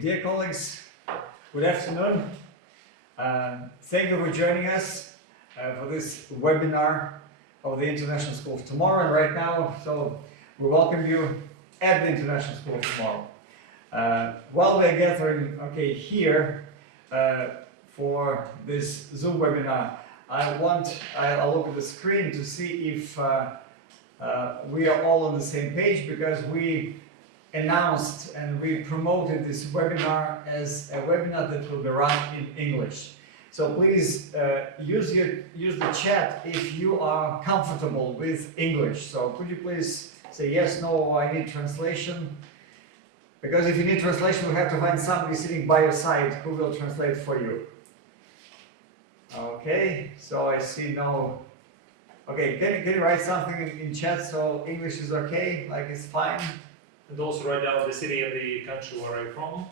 Dear colleagues, good afternoon. Thank you for joining us for this webinar of the International School of Tomorrow. And right now, so we welcome you at the International School of Tomorrow. While we're gathering, here for this Zoom webinar, I'll look at the screen to see if we are all on the same page, because we announced and we promoted this webinar as a webinar that will be run in English. So please use the chat if you are comfortable with English. So could you please say yes, no, or I need translation? Because if you need translation, we have to find somebody sitting by your side who will translate for you. Okay, so I see no. Okay, can you write something in chat so English is okay, like it's fine? And also write down the city and the country where I'm from.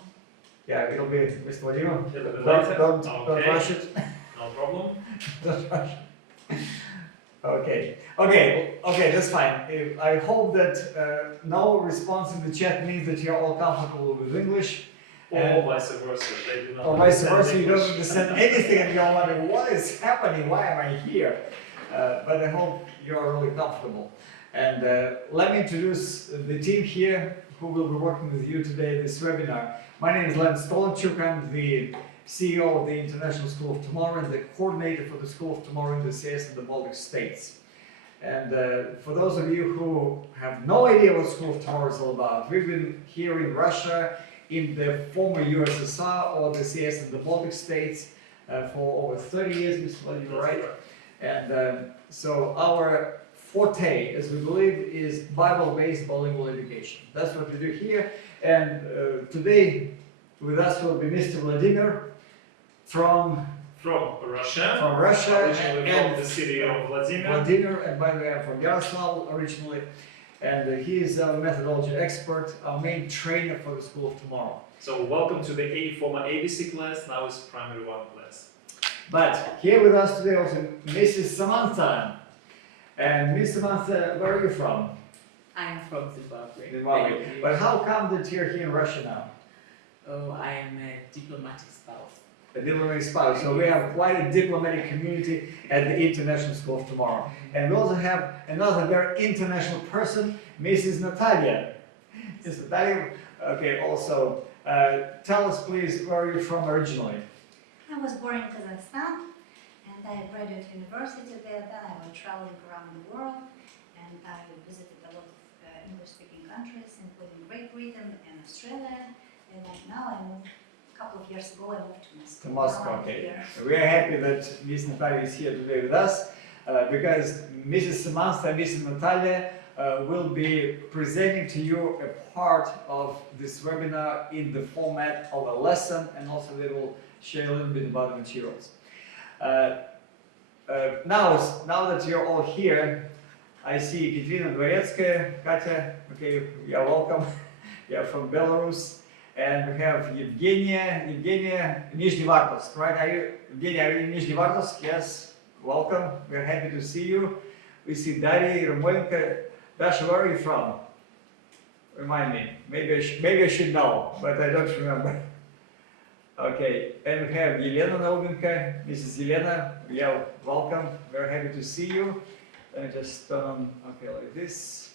Yeah, it'll be Mr. Vladimir. Don't rush it. No problem. Don't rush it. Okay, that's fine. I hope that no response in the chat means that you're all comfortable with English. Or vice versa. They do not or vice versa, you don't understand understand anything and you're wondering, what is happening? Why am I here? But I hope you're really comfortable. And let me introduce the team here who will be working with you today this webinar. My name is Len Stolenchuk. I'm the CEO of the International School of Tomorrow and the coordinator for the School of Tomorrow in the CS and the Baltic States. And for those of you who have no idea what School of Tomorrow is all about, we've been here in Russia, in the former USSR or the CS and the Baltic States for over 30 years, Mr. Vladimir, right? And so our forte, as we believe, is Bible-based bilingual education. That's what we do here. And today with us will be Mr. Vladimir from Russia. From Russia. Originally and from the city of Vladimir. Vladimir, and by the way, I'm from Yaroslav originally. And he is our methodology expert, our main trainer for the School of Tomorrow. So welcome to the former ABC class, now it's Primary 1 class. But here with us today also Mrs. Samantha. And Miss Samantha, where are you from? I am from Zimbabwe. Zimbabwe. But how come that you're here in Russia now? Oh, I am a diplomatic spouse. A diplomatic spouse. So we have quite a diplomatic community at the International School of Tomorrow. And we also have another very international person, Mrs. Natalia. Mrs. Natalia, okay, also, tell us please, where are you from originally? I was born in Kazakhstan, and I graduated university there. Then I was traveling around the world, and I visited a lot of English-speaking countries, including Great Britain and Australia. And now a couple of years ago, I moved to Moscow. To Moscow, okay. We are happy that Ms. Natalia is here today with us, because Mrs. Samantha and Mrs. Natalia will be presenting to you a part of this webinar in the format of a lesson, and also they will share a little bit about the materials. Now that you're all here, I see Katerina Dvoretsky, Katya, okay, you're welcome. You're from Belarus. And we have Evgenia Nizhnevartovsk, right? Are you in Nizhnevartovsk? Yes, welcome. We're happy to see you. We see Daria Yermolenko. Dasha, where are you from? Remind me. Maybe I should know, but I don't remember. Okay, and we have Elena Naubenko, Mrs. Elena. Yeah, welcome. We're happy to see you. Let me just turn on, okay, like this.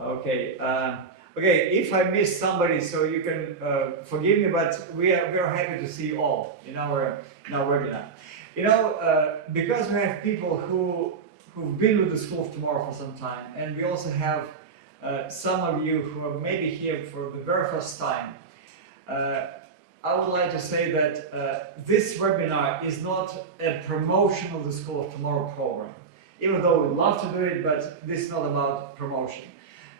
Okay, if I miss somebody, so you can forgive me, but we are happy to see you all in our webinar. You know, because we have people who've been with the School of Tomorrow for some time, and we also have some of you who are maybe here for the very first time. I would like to say that this webinar is not a promotion of the School of Tomorrow program, even though we'd love to do it, but this is not about promotion.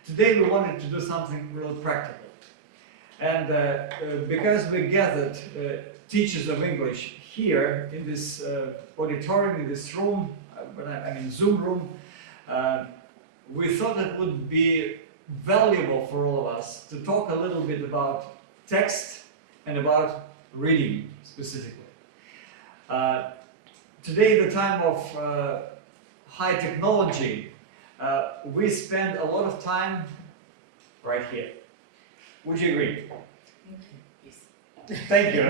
Today we wanted to do something real practical. And because we gathered teachers of English here in this auditorium, in this room, I mean Zoom room, we thought it would be valuable for all of us to talk a little bit about text and about reading specifically. Today, the time of high technology, we spend a lot of time right here. Would you agree? Yes. Thank you.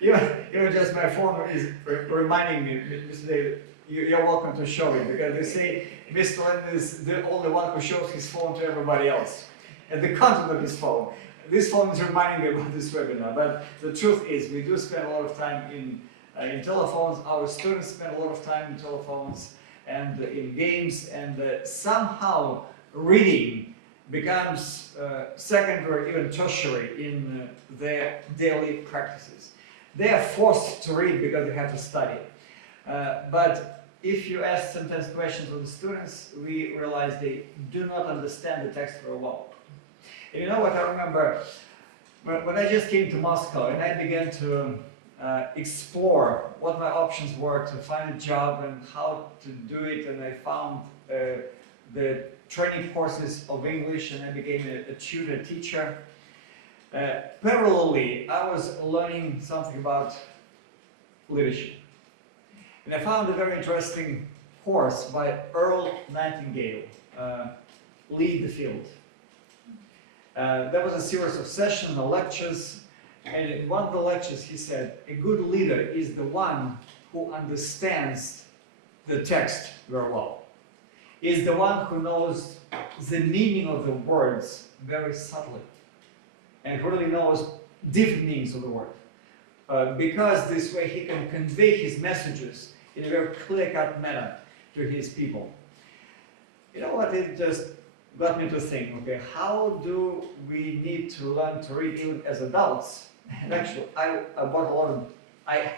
You just my phone is reminding me, Mr. David, you're welcome to show it, because they say Mr. Lennon is the only one who shows his phone to everybody else. And the content of his phone. This phone is reminding me about this webinar, but the truth is we do spend a lot of time in telephones. Our students spend a lot of time in telephones and in games, and somehow reading becomes secondary or even tertiary in their daily practices. They are forced to read because they have to study. But if you ask sometimes questions of the students, we realize they do not understand the text very well. And you know what I remember? When I just came to Moscow and I began to explore what my options were to find a job and how to do it, and I found the training courses of English, and I became a tutor teacher. Parallelly, I was learning something about leadership. And I found a very interesting course by Earl Nightingale, Lead the Field. There was a series of sessions or lectures, and in one of the lectures he said, a good leader is the one who understands the text very well. Is the one who knows the meaning of the words very subtly, and who really knows different meanings of the word. Because this way he can convey his messages in a very clear-cut manner to his people. You know what, it just got me to think, okay, how do we need to learn to read even as adults? And actually, I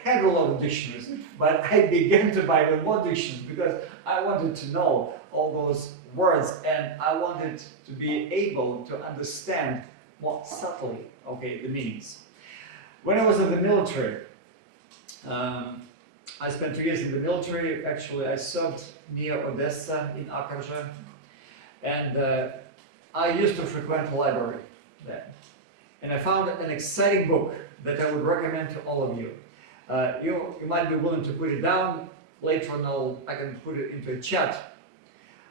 had a lot of dictionaries, but I began to buy even more dictionaries because I wanted to know all those words, and I wanted to be able to understand more subtly, okay, the meanings. When I was in the military, I spent 2 years in the military. Actually, I served near Odessa in Akarja, and I used to frequent the library then. And I found an exciting book that I would recommend to all of you. You might be willing to put it down. Later on, I can put it into a chat.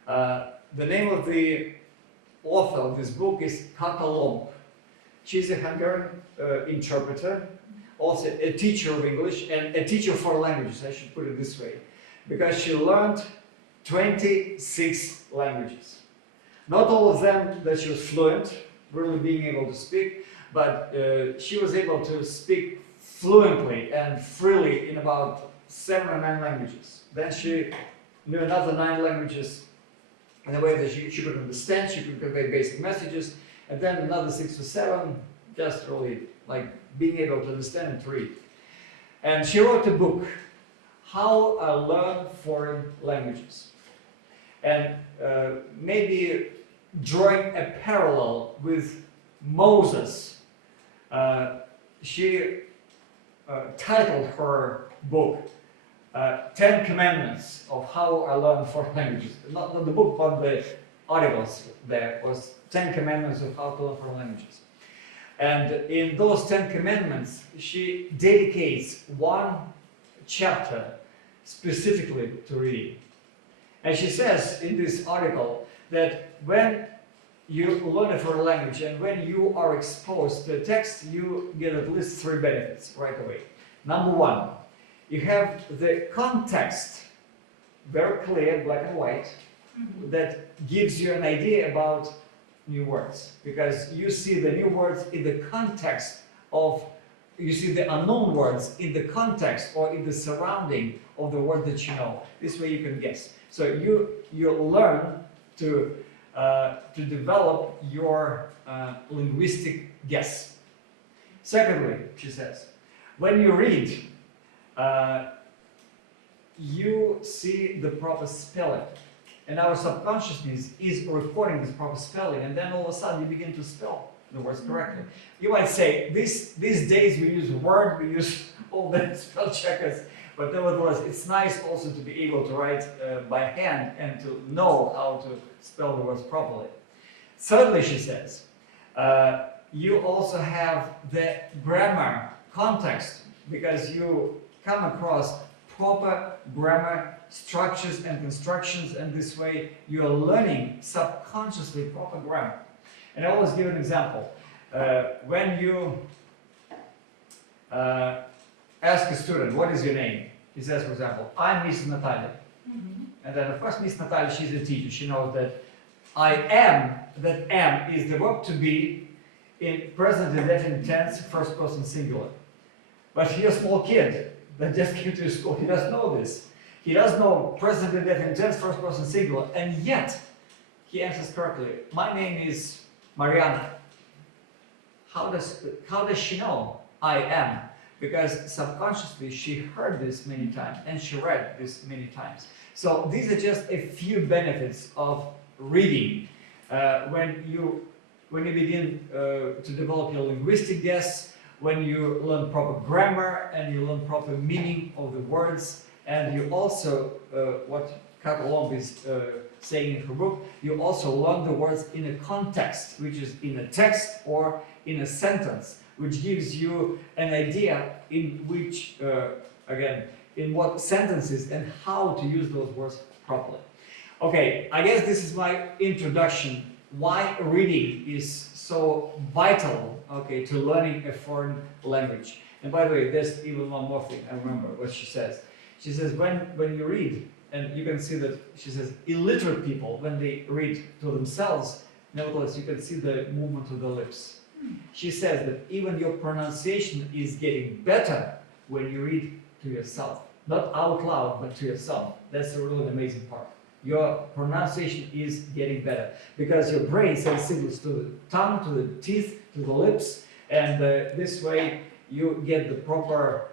The name of the author of this book is Kata Lomb. She's a Hungarian interpreter, also a teacher of English, and a teacher for languages, I should put it this way, because she learned 26 languages. Not all of them that she was fluent, really being able to speak, but she was able to speak fluently and freely in about 7 or 9 languages. Then she knew another 9 languages in a way that she could understand, she could convey basic messages, and then another 6 or 7, just really like being able to understand and to read. And she wrote a book, How I Learned Foreign Languages. And maybe drawing a parallel with Moses, she titled her book 10 Commandments of How I Learned Foreign Languages. Not the book, but the articles there was 10 Commandments of How to Learn Foreign Languages. And in those 10 Commandments, she dedicates one chapter specifically to reading. And she says in this article that when you learn a foreign language and when you are exposed to a text, you get at least 3 benefits right away. Number 1, you have the context, very clear, black and white, that gives you an idea about new words, because you see the new words in the context of, you see the unknown words in the context or in the surrounding of the word that you know. This way you can guess. So you learn to develop your linguistic guess. Secondly, she says, when you read, you see the proper spelling. And our subconsciousness is recording this proper spelling, and then all of a sudden you begin to spell the words correctly. You might say, these days we use Word, we use all the spell checkers, but nevertheless, it's nice also to be able to write by hand and to know how to spell the words properly. Thirdly, she says, you also have the grammar context, because you come across proper grammar structures and constructions, and this way you are learning subconsciously proper grammar. And I always give an example. when you ask a student, what is your name? He says, for example, I'm Mrs. Natalia. And then, of course, Miss Natalia, she's a teacher. She knows that I am, that am is the verb to be in present indefinite tense, first person singular. But he's a small kid that just came to school. He doesn't know this. He doesn't know present indefinite tense, first person singular, and yet he answers correctly. My name is Mariana. How does she know I am? Because subconsciously she heard this many times and she read this many times. So these are just a few benefits of reading. When you begin to develop your linguistic guess, when you learn proper grammar and you learn proper meaning of the words, and you also, what Kakalomb is saying in her book, you also learn the words in a context, which is in a text or in a sentence, which gives you an idea in which, again, in what sentences and how to use those words properly. Okay, I guess this is my introduction. Why reading is so vital, okay, to learning a foreign language. And by the way, there's even one more thing. I remember what she says. She says when you read, and you can see that she says illiterate people, when they read to themselves, nevertheless you can see the movement of the lips. She says that even your pronunciation is getting better when you read to yourself. Not out loud, but to yourself. That's the really amazing part. Your pronunciation is getting better because your brain sends signals to the tongue, to the teeth, to the lips, and this way you get the proper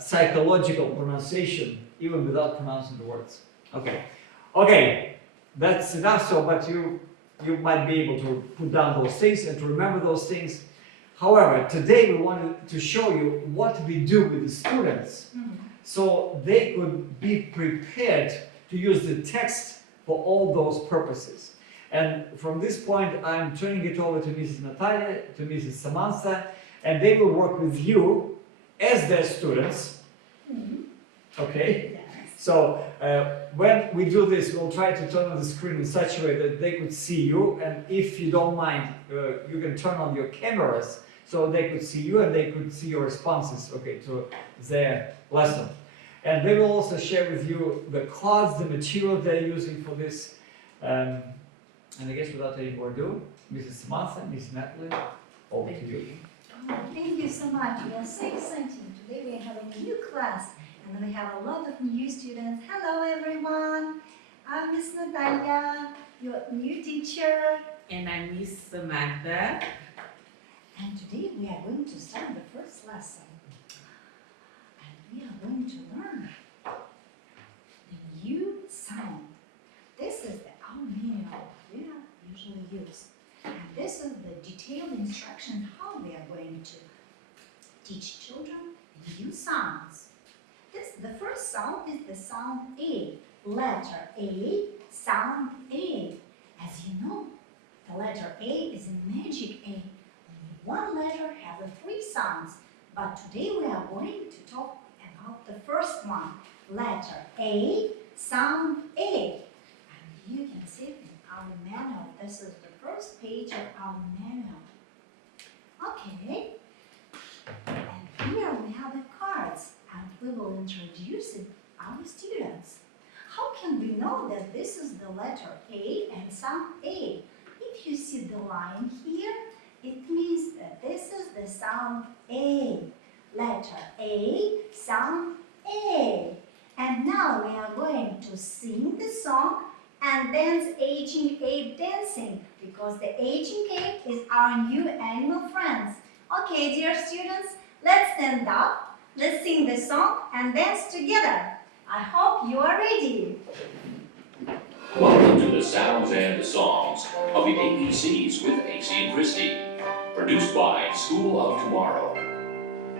psychological pronunciation even without pronouncing the words. Okay, that's enough. So, but you might be able to put down those things and to remember those things. However, today we wanted to show you what we do with the students so they could be prepared to use the text for all those purposes. And from this point, I'm turning it over to Mrs. Natalia, to Mrs. Samantha, and they will work with you as their students. Okay? Yes. So when we do this, we'll try to turn on the screen in such a way that they could see you, and if you don't mind, you can turn on your cameras so they could see you and they could see your responses, okay, to their lesson. And they will also share with you the cards, the material they're using for this. And I guess without any more ado, Mrs. Samantha, Mrs. Natalie, over to you. Oh, thank you so much. We are so exciting. Today we are having a new class and we have a lot of new students. Hello everyone. I'm Miss Natalia, your new teacher. And I'm Miss Samantha. And today we are going to start the first lesson. And we are going to learn the new sound. This is our manual we are usually use. And this is the detailed instruction how we are going to teach children new sounds. The first sound is the sound A. Letter A, sound A. As you know, the letter A is a magic A. Only one letter has the 3 sounds. But today we are going to talk about the first one. Letter A, sound A. And you can see it in our manual. This is the first page of our manual. Okay. And here we have the cards. And we will introduce it our students. How can we know that this is the letter A and sound A? If you see the line here, it means that this is the sound A. Letter A, sound A. And now we are going to sing the song and dance aging ape dancing because the aging ape is our new animal friends. Okay, dear students, let's stand up. Let's sing the song and dance together. I hope you are ready. Welcome to the sounds and the songs of the ABCs with AC and Christie. Produced by School of Tomorrow.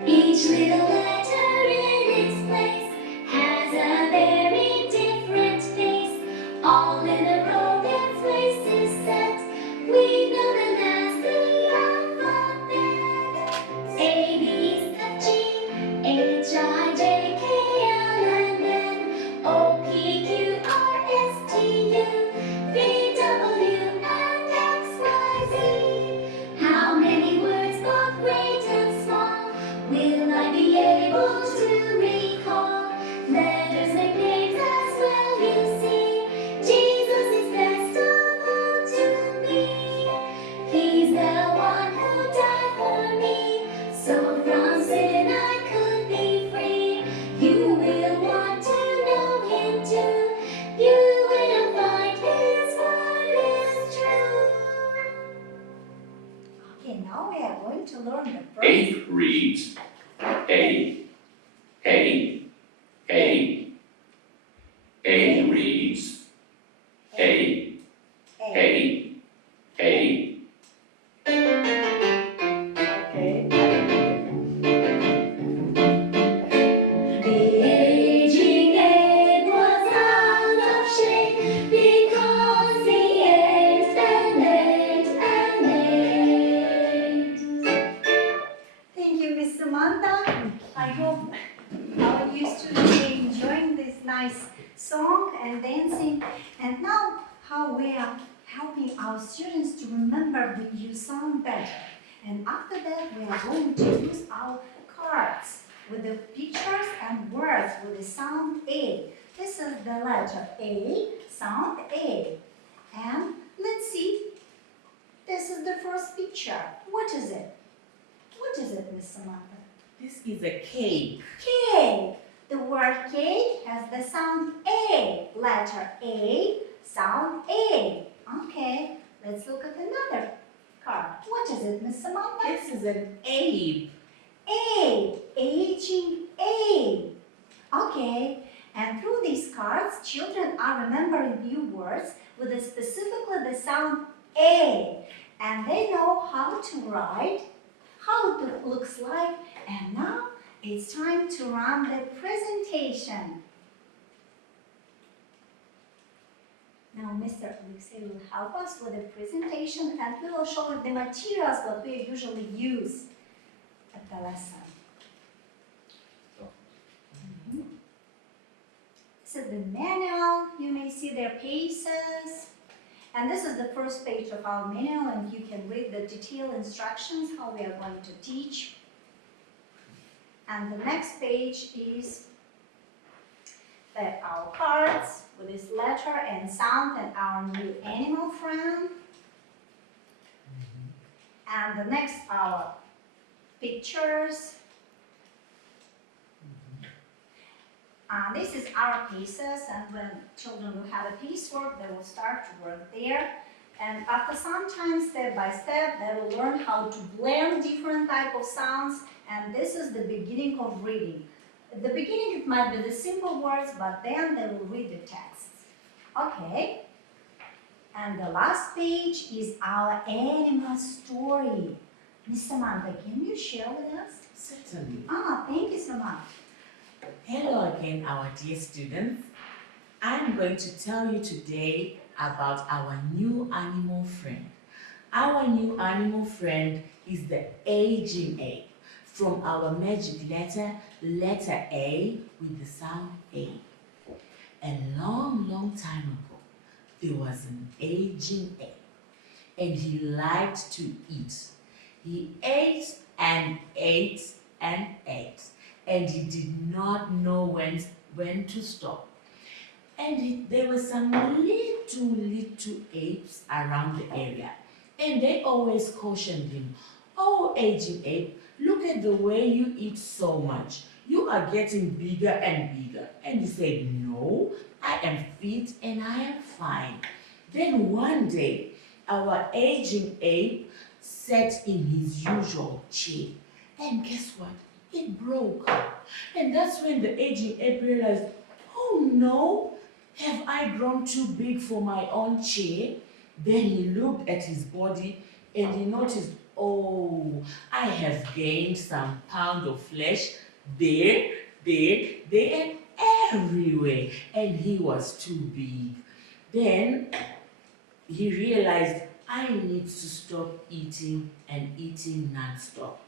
Each little letter in its place has a very different face. All in a row, their places set. We know them as the alphabet. A, B, F, G, H, I, J, K, L, M, N, O, P, Q, R, S, T, U, V, W, and X, Y, Z. How many words you students are enjoying this nice song and dancing. And now how we are helping our students to remember the new sound better. And after that, we are going to use our cards with the pictures and words with the sound A. This is the letter A, sound A. And let's see. This is the first picture. What is it? What is it, Miss Samantha? This is a cake. K. The word K has the sound A. Letter A, sound A. Okay, let's look at another card. What is it, Miss Samantha? This is an ape. A. Aging A. Okay, and through these cards, children are remembering new words with specifically the sound A. And they know how to write, how it looks like, and now it's time to run the presentation. Now Mr. Alexei will help us with the presentation and we will show the materials that we usually use at the lesson. This is the manual. You may see their paces. And this is the first page of our manual and you can read the detailed instructions how we are going to teach. And the next page is our cards with this letter and sound and our new animal friend. And the next our pictures. This is our pieces, and when children will have a piecework, they will start to work there. And after some time, step by step, they will learn how to blend different type of sounds, and this is the beginning of reading. At the beginning, it might be the simple words, but then they will read the texts. Okay. And the last page is our animal story. Miss Samantha, can you share with us? Certainly. Thank you so much. Hello again, our dear students. I'm going to tell you today about our new animal friend. Our new animal friend is the aging ape, from our magic letter, letter A with the sound A. A long, long time ago, there was an aging ape, and he liked to eat. He ate and ate and ate, and he did not know when to stop. And there were some little apes around the area, and they always cautioned him, "Oh, aging ape, look at the way you eat so much. You are getting bigger and bigger." And he said, "No, I am fit and I am fine." Then one day, our aging ape sat in his usual chair, and guess what? It broke. And that's when the aging ape realized, "Oh no, have I grown too big for my own chair?" Then he looked at his body and he noticed, "Oh, I have gained some pound of flesh there, and everywhere." And he was too big. Then he realized, "I need to stop eating and eating non-stop."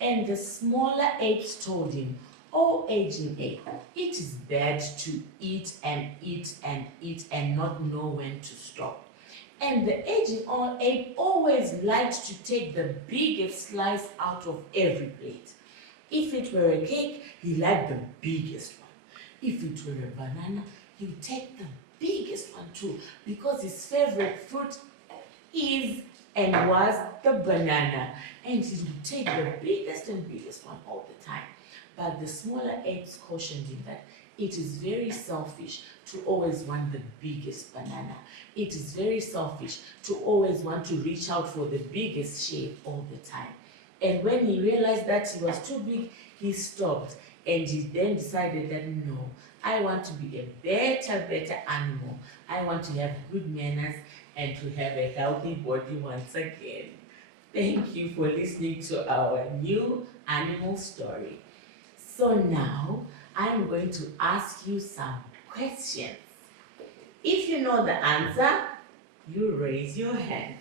And the smaller apes told him, "Oh, aging ape, it is bad to eat and eat and eat and not know when to stop." And the aging ape always liked to take the biggest slice out of every plate. If it were a cake, he liked the biggest one. If it were a banana, he would take the biggest one too, because his favorite fruit is and was the banana. And he would take the biggest and biggest one all the time. But the smaller apes cautioned him that it is very selfish to always want the biggest banana. It is very selfish to always want to reach out for the biggest share all the time. And when he realized that he was too big, he stopped. And he then decided that, no, I want to be a better animal. I want to have good manners and to have a healthy body once again. Thank you for listening to our new animal story. So now, I'm going to ask you some questions. If you know the answer, you raise your hand.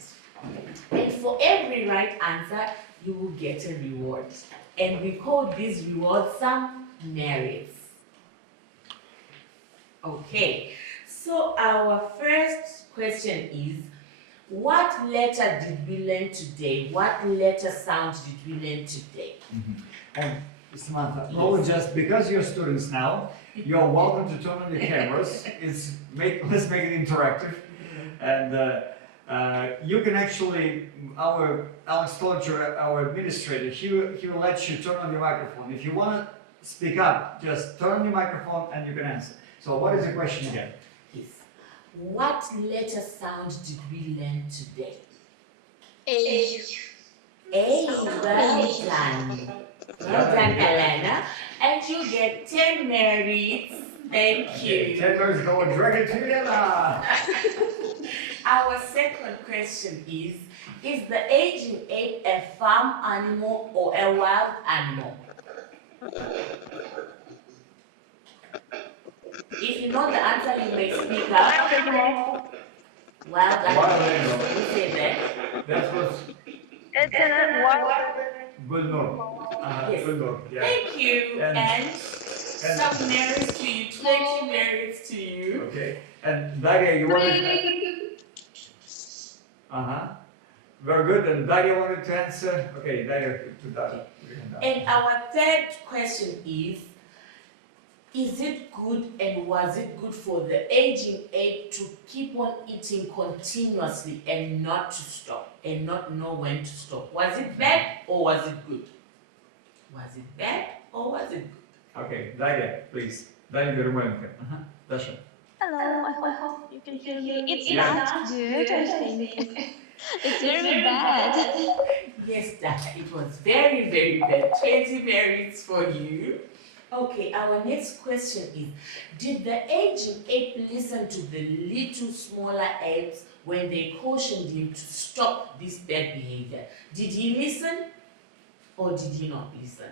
And for every right answer, you will get a reward. And we call these rewards some merits. Okay, so our first question is, what letter did we learn today? What letter sound did we learn today? And Samantha, probably just because you're students now, you're welcome to turn on your cameras. Let's make it interactive. And you can actually, Alex Tolcher, our administrator, he will let you turn on your microphone. If you want to speak up, just turn on your microphone and you can answer. So what is the question again? Yes. What letter sound did we learn today? A. A, well done. Well done, Elena. And you get 10 merits. Thank you. 10 words go directly to Elena. Our second question is the aging ape a farm animal or a wild animal? If you know the answer, you may speak up. Wild animal. Wild animal. Who said that? That was It's a what? Gulnur. Yes. Gulnur, yeah. Thank you. And- And some merits to you. 20 merits to you. Okay. And Daria, you wanted... Very good. And Daria wanted to answer. Okay, Daria, to Daria. And our third question is it good and was it good for the aging ape to keep on eating continuously and not to stop and not know when to stop? Was it bad or was it good? Was it bad or was it good? Okay, Daria, please. Daria Gerumenko. Dasha. Hello, I hope you can hear me. It's Yeah. not good, I think. It's very bad. Yes, Dada, it was very, very bad. 20 merits for you. Okay, our next question is, did the aging ape listen to the little smaller apes when they cautioned him to stop this bad behavior? Did he listen or did he not listen?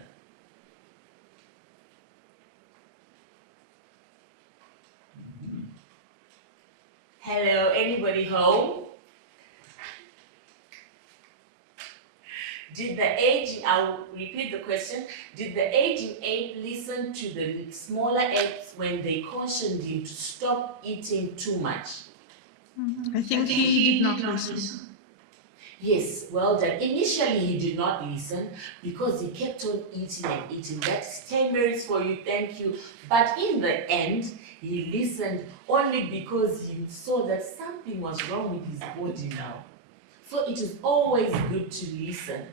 Hello, anybody home? Did the aging, I'll repeat the question, did the aging ape listen to the smaller apes when they cautioned him to stop eating too much? I think he did not listen. Yes, well done. Initially he did not listen because he kept on eating and eating. That's 10 merits for you, thank you. But in the end, he listened only because he saw that something was wrong with his body now. So it is always good to listen.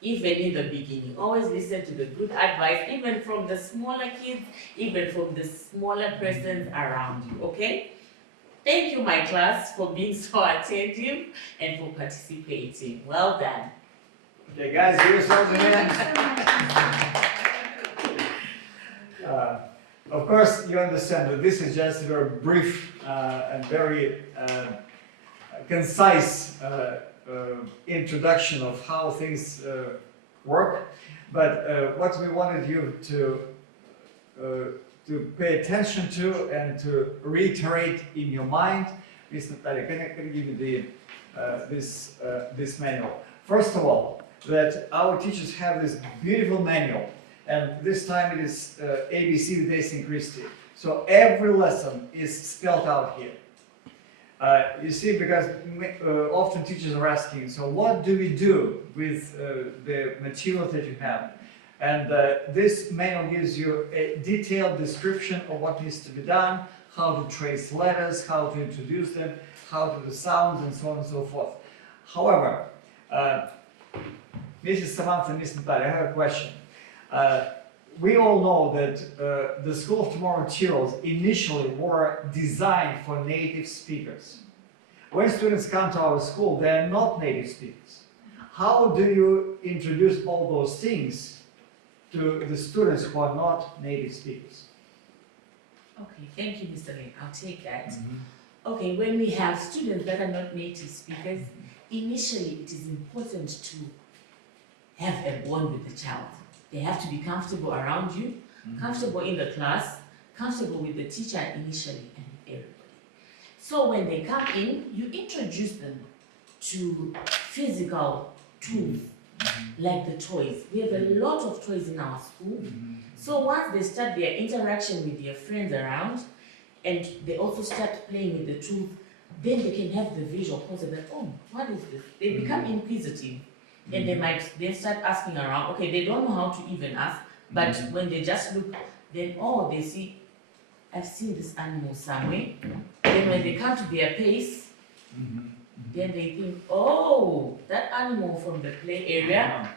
Even in the beginning, always listen to the good advice, even from the smaller kids, even from the smaller persons around you, okay? Thank you, my class, for being so attentive and for participating. Well done. Okay, guys, give yourselves a hand. Of course, you understand that this is just a very brief and very concise introduction of how things work. But what we wanted you to pay attention to and to reiterate in your mind, Ms. Natalia, can I give you this manual? First of all, that our teachers have this beautiful manual, and this time it is ABC with Ace and Christie. So every lesson is spelled out here. You see, because often teachers are asking, so what do we do with the materials that you have? And this manual gives you a detailed description of what needs to be done, how to trace letters, how to introduce them, how to do sounds, and so on and so forth. However, Mrs. Samantha and Ms. Natalia, I have a question. We all know that the School of Tomorrow materials initially were designed for native speakers. When students come to our school, they are not native speakers. How do you introduce all those things to the students who are not native speakers? Okay, thank you, Mr. Lin. I'll take that. Okay, when we have students that are not native speakers, initially it is important to have a bond with the child. They have to be comfortable around you, comfortable in the class, comfortable with the teacher initially and everybody. So when they come in, you introduce them to physical tools like the toys. We have a lot of toys in our school. So once they start their interaction with their friends around, and they also start playing with the tools, then they can have the visual concept that, oh, what is this? They become inquisitive, and they might then start asking around. Okay, they don't know how to even ask, but when they just look, then oh, they see, I've seen this animal somewhere. Then when they come to their pace, then they think, oh, that animal from the play area,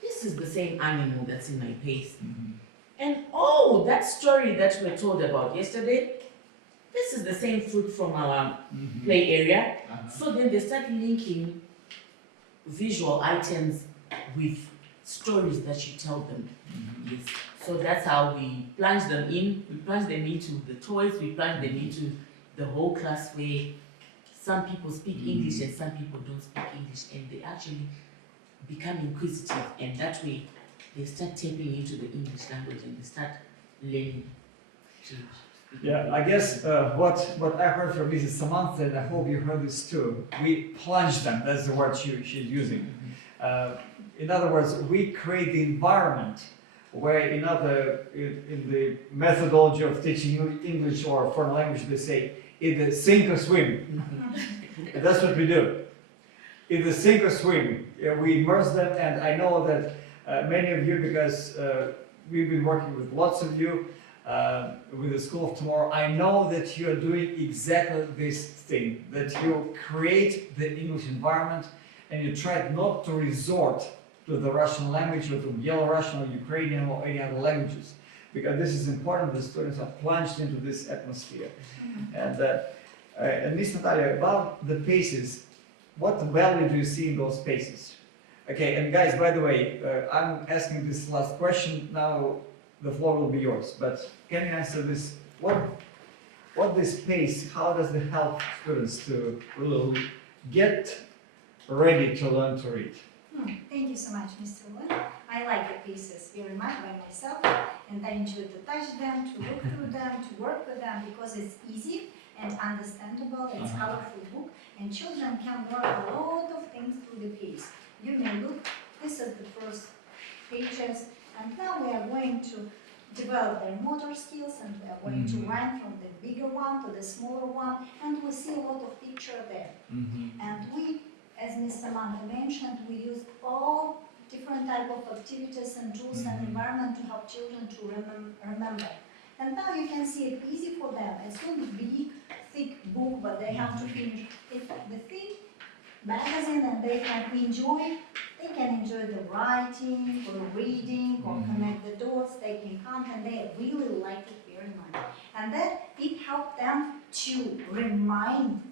this is the same animal that's in my pace. And oh, that story that we were told about yesterday, this is the same fruit from our play area. So then they start linking visual items with stories that you tell them. Yes. So that's how we plunge them in. We plunge them into the toys. We plunge them into the whole class where some people speak English and some people don't speak English, and they actually become inquisitive, and that way they start tapping into the English language and they start learning to speak. Yeah, I guess what I heard from Mrs. Samantha, and I hope you heard this too, we plunge them, that's the word she's using. In other words, we create the environment where in the methodology of teaching English or foreign language, they say, either sink or swim. And that's what we do. Either sink or swim. We immerse them, and I know that many of you, because we've been working with lots of you, with the School of Tomorrow, I know that you are doing exactly this thing, that you create the English environment and you try not to resort to the Russian language or to Belarusian or Ukrainian or any other languages, because this is important. The students are plunged into this atmosphere. And Miss Natalia, about the paces, what value do you see in those paces? Okay, and guys, by the way, I'm asking this last question now. The floor will be yours, but can you answer this? What this pace, how does it help students to get ready to learn to read? Thank you so much, Mr. Wen. I like the pieces very much by myself, and I enjoy to touch them, to look through them, to work with them, because it's easy and understandable. It's a colorful book, and children can learn a lot of things through the piece. You may look, this is the first pages, and now we are going to develop their motor skills, and we are going to run from the bigger one to the smaller one, and we see a lot of picture there. And we, as Ms. Samantha mentioned, we use all different type of activities and tools and environment to help children to remember. And now you can see it easy for them. It's not a big, thick book, but they have to finish it. The thick magazine, and they can enjoy. They can enjoy the writing or reading or connect the dots. They can count, and they really like it very much. And that it helped them to remind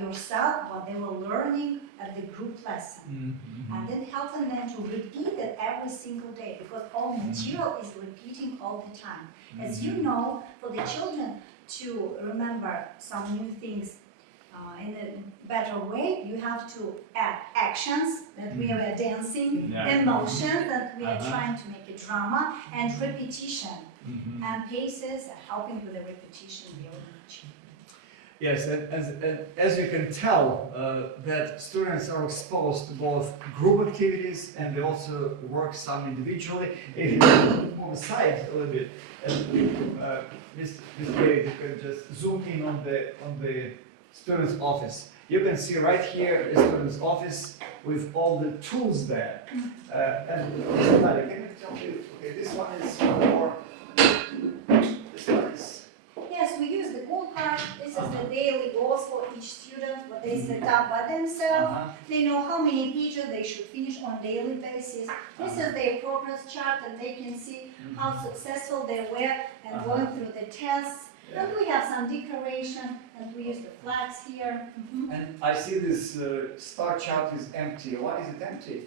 yourself what they were learning at the group lesson. And it helps them to repeat it every single day, because all material is repeating all the time. As you know, for the children to remember some new things in a better way, you have to add actions, that we are dancing, emotion, that we are trying to make a drama, and repetition. And paces are helping with the repetition very much. Yes, and as you can tell, that students are exposed to both group activities and they also work some individually. If you move aside a little bit, and Ms. Gary, you can just zoom in on the student's office. You can see right here the student's office with all the tools there. And Ms. Natalia, can you tell me, okay, this one is for, this one is. Yes, we use the goal card. This is the daily goals for each student, what they set up by themselves. They know how many pages they should finish on a daily basis. This is their progress chart, and they can see how successful they were and going through the tests. And we have some decoration, and we use the flags here. And I see this star chart is empty. Why is it empty?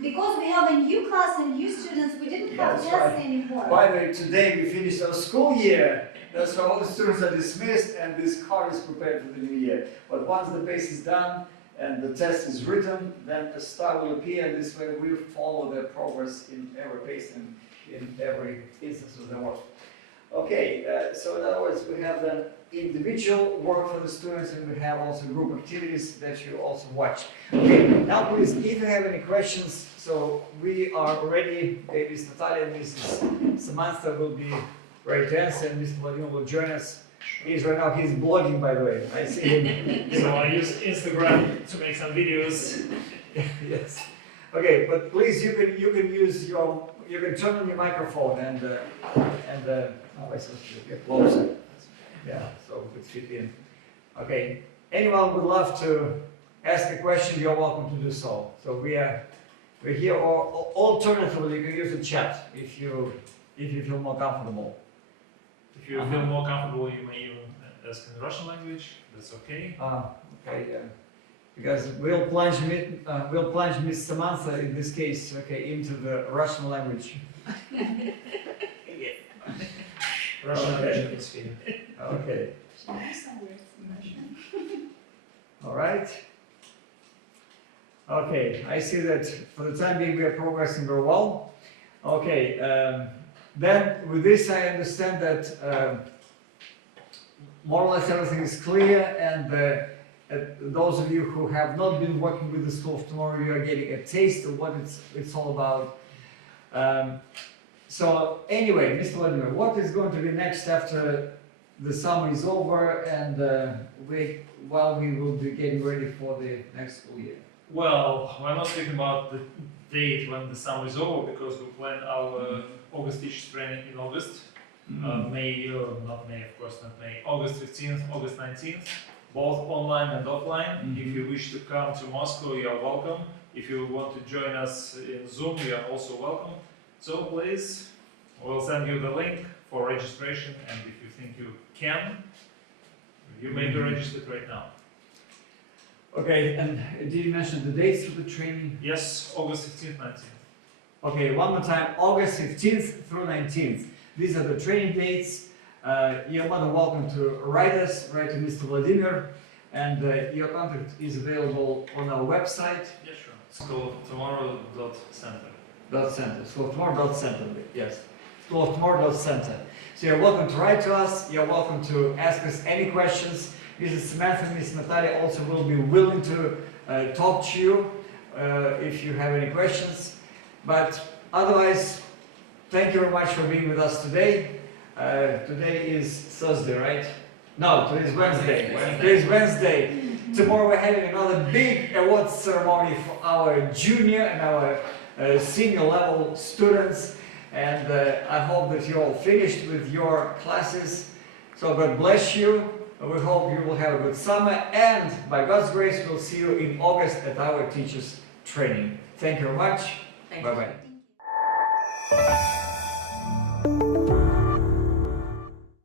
Because we have a new class and new students, we didn't have tests anymore. By the way, today we finished our school year. That's why all the students are dismissed and this card is prepared for the new year. But once the base is done and the test is written, then a star will appear, and this way we follow their progress in every base and in every instance of the work. Okay, so in other words, we have the individual work for the students and we have also group activities that you also watch. Okay, now please, if you have any questions, so we are ready. Ms. Natalia and Mrs. Samantha will be ready to answer and Mr. Vladimir will join us. He's blogging, by the way. I see him. So I use Instagram to make some videos. Yes. Okay, but please, you can use you can turn on your microphone and oh, I supposed to get closer. Yeah, so we could fit in. Okay. Anyone would love to ask a question, you're welcome to do so. So we're here, or alternatively, you can use the chat if you feel more comfortable. If you feel more comfortable, you may even ask in Russian language. That's okay. Okay, yeah. Because we'll plunge Miss Samantha in this case, okay, into the Russian language. Russian Okay. language is here. Okay. Should I use some words in Russian? All right. Okay, I see that for the time being we are progressing very well. Okay, then with this I understand that more or less everything is clear, and those of you who have not been working with the School of Tomorrow, you are getting a taste of what it's all about. So anyway, Mr. Vladimir, what is going to be next after the summer is over and while we will be getting ready for the next school year? Well, we're not speaking about the date when the summer is over because we plan our August teachers training in August. May, not May, of course not May, August 15th, August 19th, both online and offline. If you wish to come to Moscow, you are welcome. If you want to join us in Zoom, you are also welcome. So please, we'll send you the link for registration, and if you think you can, you may be registered right now. Okay, and did you mention the dates for the training? Yes, August 15th, 19th. Okay, one more time, August 15th through 19th. These are the training dates. You're more than welcome to write to Mr. Vladimir, and your contact is available on our website. Yeah, sure. Schooloftomorrow.center. Schooloftomorrow.center, yes. Schooloftomorrow.center. So you're welcome to write to us, you're welcome to ask us any questions. Mrs. Samantha and Mrs. Natalia also will be willing to talk to you if you have any questions. But otherwise, thank you very much for being with us today. Today is Thursday, right? No, today is Wednesday. Today is Wednesday. Tomorrow we're having another big awards ceremony for our junior and our senior level students. And I hope that you're all finished with your classes. So God bless you. We hope you will have a good summer. And by God's grace, we'll see you in August at our teachers training. Thank you very much. Thank Bye-bye. you.